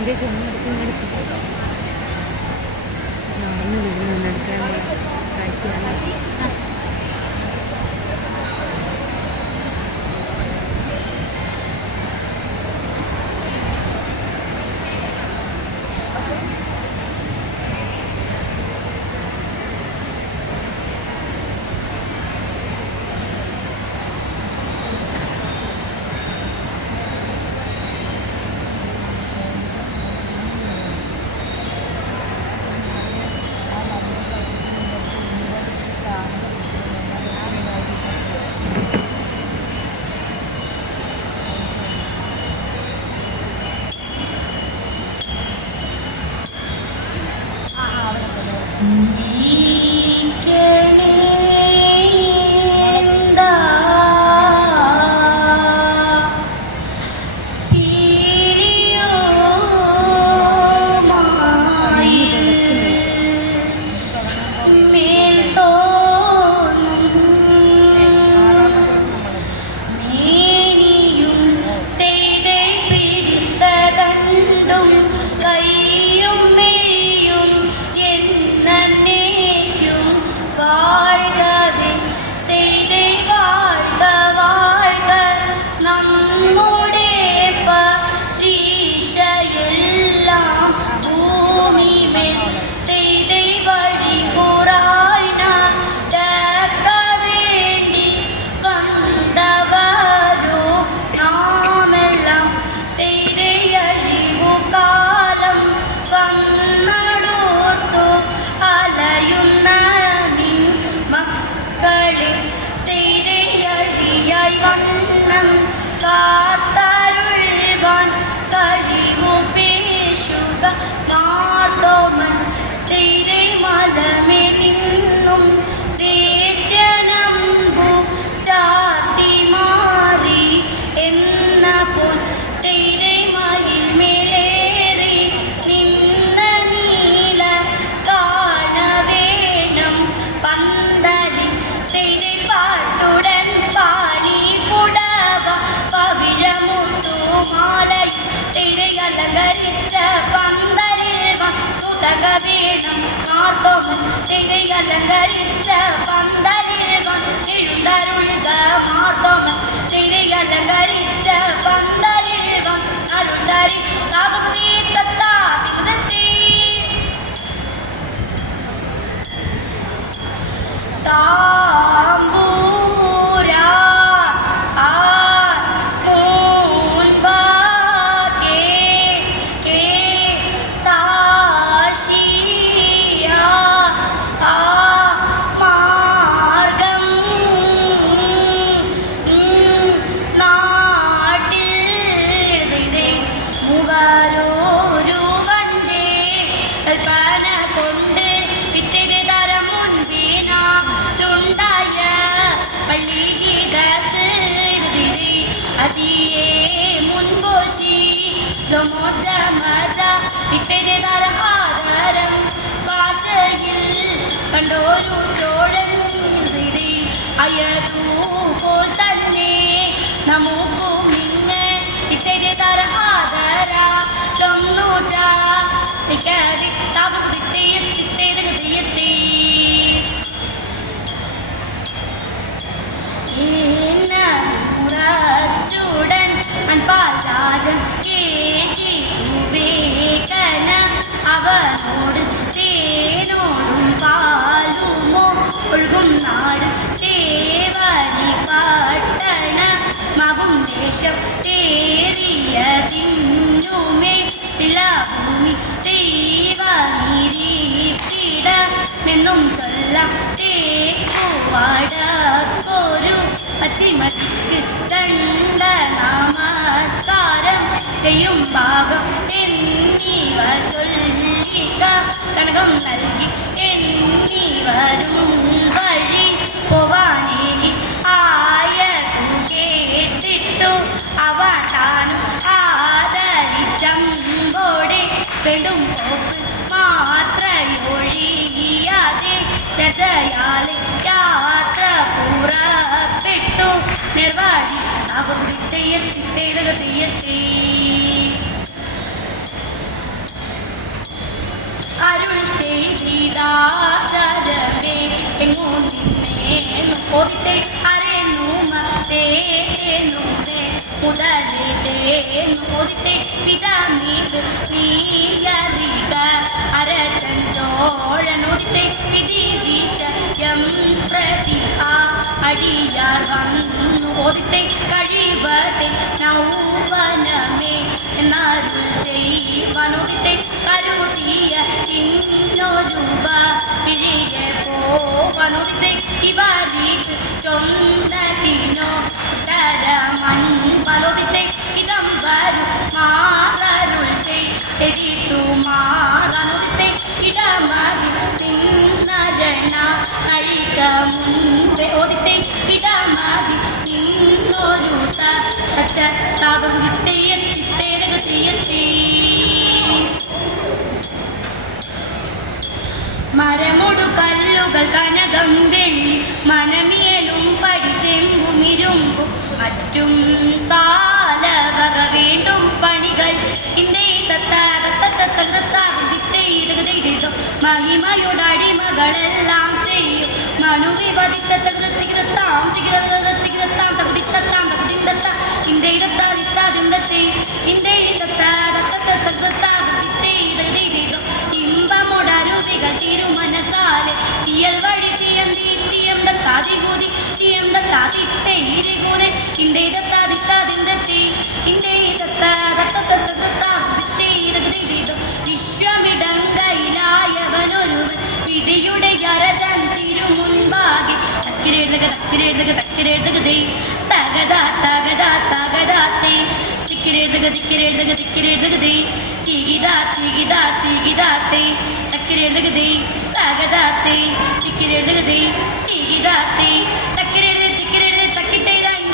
എൻ്റെ ചെന്നെടുത്ത് നടന്നു നിന്നെടുക്കാൻ കാഴ്ചയാണ്. അലങ്കരിച്ച പന്തലിൽ വന്നെഴുന്നരുൾക മാതമൻ അലങ്കരിച്ച പന്തലിൽ വന്നരുളരി കണ്ടോരു ചോഴൻ അയതൂപോൽ തന്നെ നമുക്കും ഇന്ന് ഇത്തിരി തരഹാദര തൊന്നൂജ ചൂടൻ അൻപാൽ രാജൻ അവനോട് തേനോടും പാലുമോ ഒഴുകും നാട് തേവരി പട്ടണ മകും ദേശം തേറിയതിന്നുമേ ഇളഭൂമി ദൈവനിരീപിടമെന്നും ചൊല്ലാം തേക്കുവടക്കൊരു പശ്ചിമത്തിക്ക് ദണ്ഡ നമസ്കാരം ചെയ്യും ഭാഗം എന്നിവ ചൊല്ലിക കനകം നൽകി എന്നിവരും വഴി പോവാനേകി ആയതു കേട്ടിട്ടു അവ താനും ആദരിച്ചമ്പോടെ പെടും പോക്ക് മാത്രയൊഴിയാതെ ചതയാലെ യാത്ര പുറപ്പെട്ടു നിർവാടി തെയ്യത്തി രാജരമേ എങ്ങോ നിന്നേന്നു കൊതിത്തെ അരേന്നു മത്തേന്നു മുതലേന്നു കൊതിത്തെ പിതാമീത് നീയറിക അരചഞ്ചോഴനൊതിത്തെ വിധി വിഷയം പ്രതിഭ അടിയാർ വന്നു കൊതിത്തെ കഴിവതെ നൗവനമേ എന്നരുൾ ചെയ്വനുതിത്തെ കരുതിയ ഇന്നൊരുവ പിഴയെ പോവനുതിത്തെ ഇവരിത് ചൊന്നതിനോ തരമൺപലൊതിത്തെ ഇതം വരും മാറരുൾ ചെയ്തു മാറനുതിത്തെ ഇടമതി പിന്നരണ കഴിക മുൻപേ ഒതിത്തെ ഇടമതി ഇന്നൊരു തകൃതിത്തെയെത്തി മരമൊടു കല്ലുകൾ കനകം വെള്ളി മനമിയലും പടിചെമ്പും ഇരുമ്പും മറ്റും പാലവക വീണ്ടും പണികൾ മഹിമയുടെ അടിമകളെല്ലാം ചെയ്യും മനുവിപതിത്താം ഇമ്പമുടരുവികൾ തിരുമനസാലെ തീയൽ വഴി തീയം താതികൂതി തീയം താതിത്തേരികൂതെ വിശ്വമിടങ്കയിലായവനൊരുവൻ വിധിയുടെ അരജൻ തിരുമുൻപാകെ തകതാത്തെ